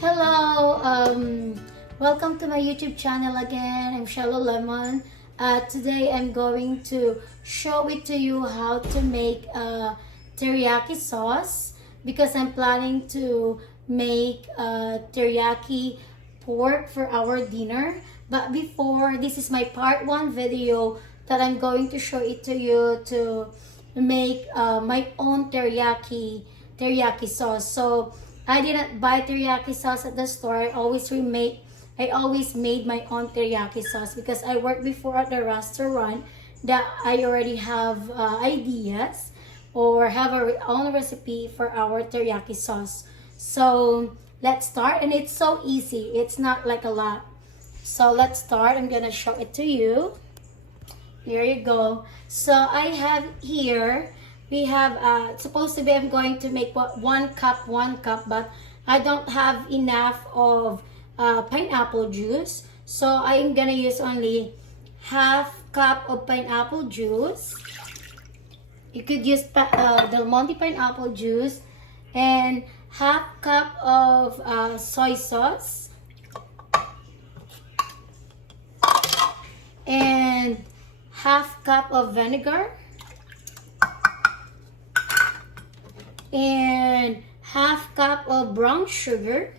Hello, welcome to my YouTube channel again. I'm Shiela Lemon. Today I'm going to show it to you how to make teriyaki sauce because I'm planning to make teriyaki pork for our dinner. But before, this is my part 1 video that I'm going to show it to you to make my own teriyaki sauce. So I didn't buy teriyaki sauce at the store. I always made my own teriyaki sauce because I worked before at the restaurant that I already have ideas or have our own recipe for our teriyaki sauce. So let's start, and it's so easy. It's not like a lot. So let's start. I'm gonna show it to you. Here you go. So I have here, we have supposed to be, I'm going to make one cup, but I don't have enough of pineapple juice, so I'm gonna use only half cup of pineapple juice. You could use Del Monte pineapple juice, and half cup of soy sauce, and half cup of vinegar, and half cup of brown sugar,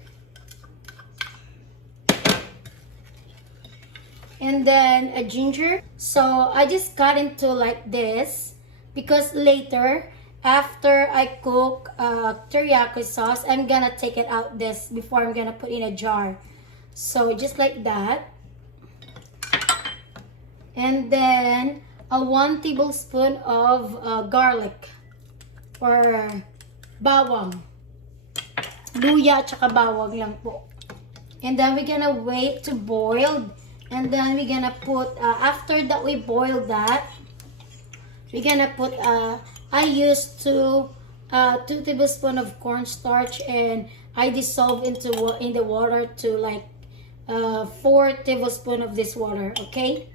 and then a ginger. So I just cut into like this because later after I cook teriyaki sauce, I'm gonna take it out this before I'm gonna put in a jar. So just like that. And then a 1 tablespoon of garlic or bawang. Luya at saka bawang lang po. And then we're gonna wait to boil. And then we're gonna put, after that we boil that, we're gonna put, I used 2 tablespoons of cornstarch, and I dissolve in the water to like 4 tablespoons of this water, okay?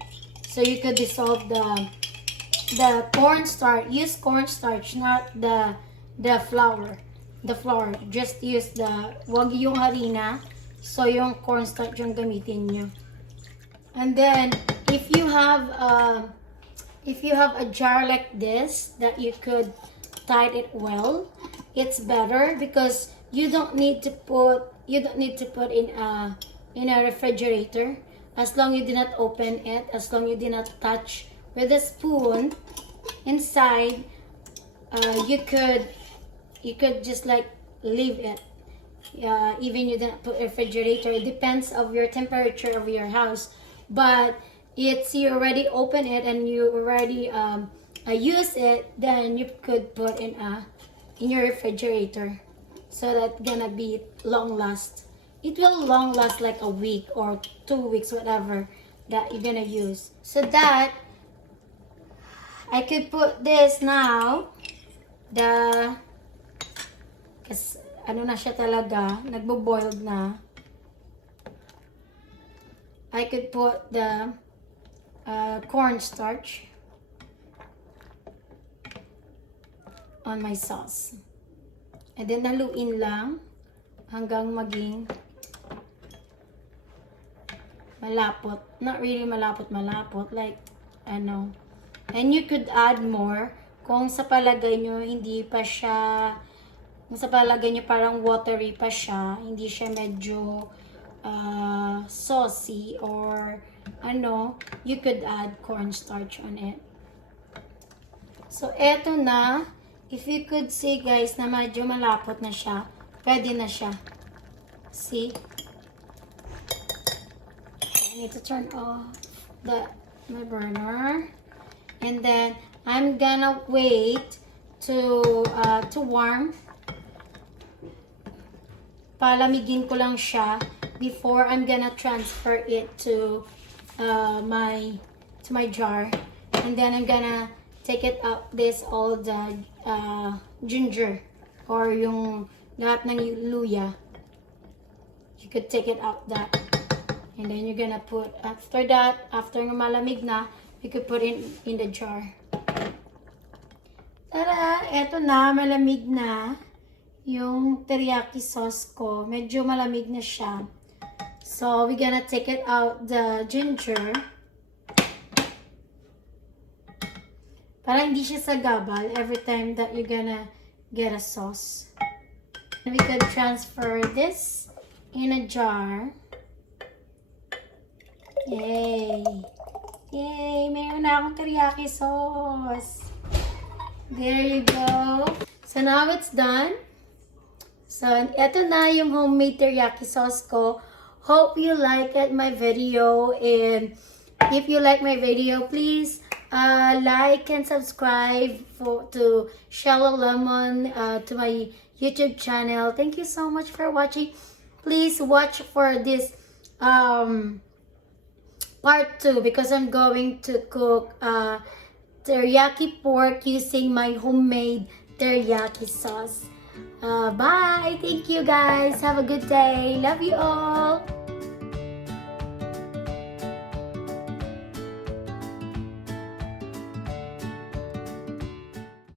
So you could dissolve the cornstarch. Use cornstarch, not the flour. The flour. Just use wag yung harina. So yung cornstarch yung gamitin nyo. And then if you have a jar like this that you could tie it well, it's better because you don't need to put in a refrigerator. As long you do not open it, as long you do not touch with a spoon inside, you could just like leave it. Even you don't put refrigerator. It depends of your temperature of your house. But you already open it and you already use it, then you could put in your refrigerator. So that's gonna be long last. It will long last like a week or 2 weeks, whatever that you're gonna use. So that I could put this now. Kasi ano na siya talaga, nagbo-boiled na. I could put the cornstarch on my sauce. And then haluin lang hanggang maging malapot. Not really malapot, like ano. And you could add more kung sa palagay nyo hindi pa siya, kung sa palagay nyo parang watery pa siya, hindi siya medyo saucy or ano, you could add cornstarch on it. So eto na, if you could see guys na medyo malapot na siya, pwede na siya. See? I need to turn off my burner, and then I'm gonna wait to warm. Palamigin ko lang siya before I'm gonna transfer it to my jar, and then I'm gonna take it out all the ginger or yung lahat ng luya. You could take it out that. And then you're gonna put, after that, after malamig na, you could put it in the jar. Tara! Eto na, malamig na yung teriyaki sauce ko. Medyo malamig na siya. So, we're gonna take it out the ginger. Para hindi siya sagabal every time that you're gonna get a sauce. And we can transfer this in a jar. Yay! Yay! Mayroon na akong teriyaki sauce. There you go. So now it's done. So eto na yung homemade teriyaki sauce ko. Hope you like my video, and if you like my video, please like and subscribe to Shiela Lemon to my YouTube channel. Thank you so much for watching. Please watch for this part 2 because I'm going to cook teriyaki pork using my homemade teriyaki sauce. Bye! Thank you guys. Have a good day. Love you all.